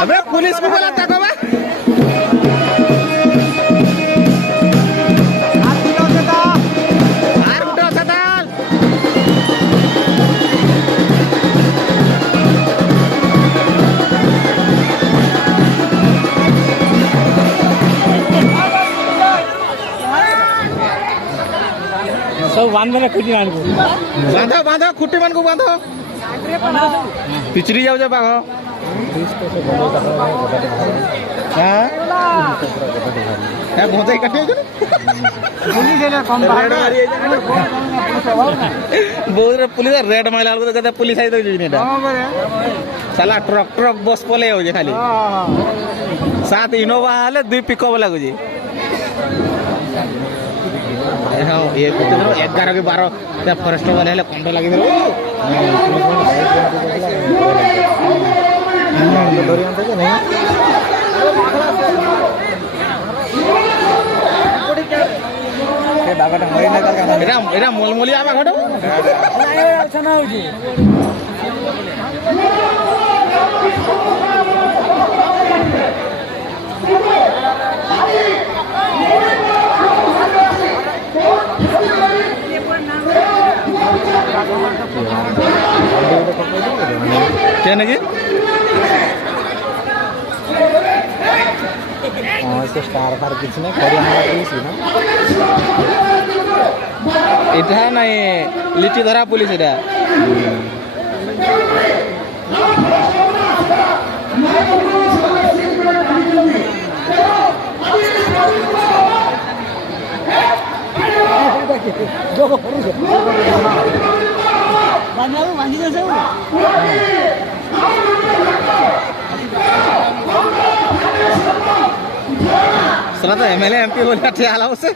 अबे पुलिस को बोला तक बा आर गुटे अछा ता सब बांधे खुटी मान को बांधो बांधो खुटी मान को बांधो पिचरी जाऊ जे बाघ हां ए भोजाई कटे जो पुलिस एला कम रेड मारी बहुत रे पुलिस रेड माइला को कहते पुलिस आई तो जीनेटा साला ट्रक ट्रक बस पले हो जे खाली सात इनोवा आले दुई पिकअप लागु जी हाँ ये 11 के 12 फॉरेस्ट वाले हेले कंड लगी दे एरा मोलमोली आबा घटो अच्छा ना होजी क्या नहीं से स्टार फार किछ नै करी हमरा पुलिस ना इधा नहीं लिट्टी धरा पुलिस इधा सला तो एमएलए एमपी बोला थे आला उसे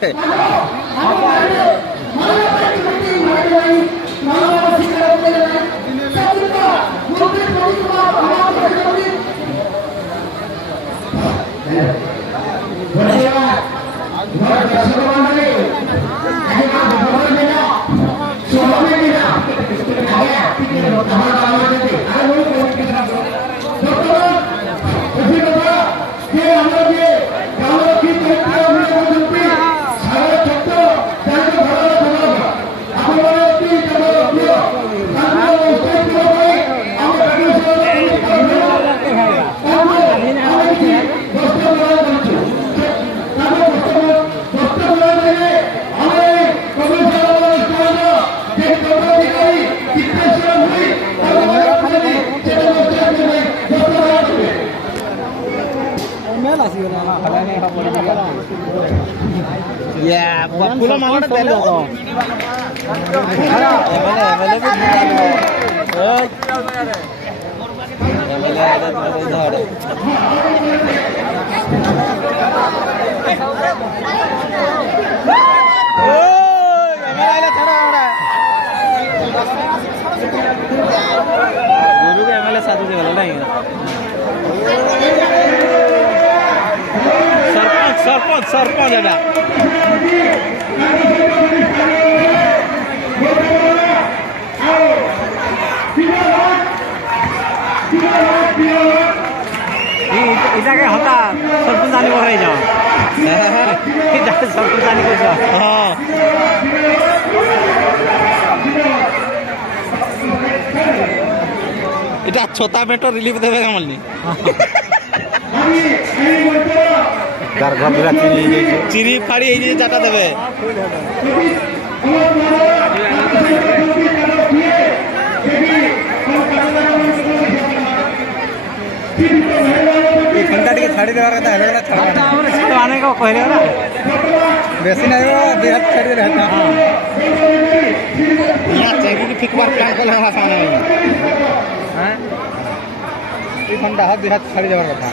या पुला मांगड़ा देले एमएलए भी एमएलए आदा तो धड़ ओ एमएलए खड़ा होड़ा गुरु के एमएलए साधु के गला नहीं सरपंच सरपंच एटा इटा के हता सरपंच आनी बहराई जाओ इटा सरपंच आनी को जाओ हां इटा छोटा बेटो रिलीफ देबे कमलनी घर घर पूरा चिरी फाड़ी এই যে চাটা দেবে ये घंटा टिके छाड़ी देवार कथा हेलेला छाड़ा हमरे छाड़वाने को कहले ना बेसी नहीं हो देहात छाड़ी रहता हां यहां चेकी की फिकबार प्लान कर रहा सामने हां ये घंटा हाथ देहात छाड़ी देवार कथा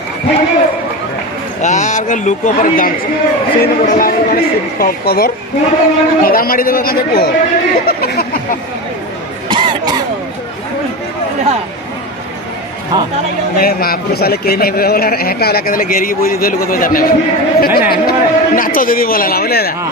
यार लुको पर जान सीन बडला माने कवर खड़ा मारी देबे का देखो हां मैं महापुरुष वाले के नहीं बोला हेटा वाला के गेरी बोली दे लोग तो जाने नहीं नहीं नाचो दीदी बोला बोले हां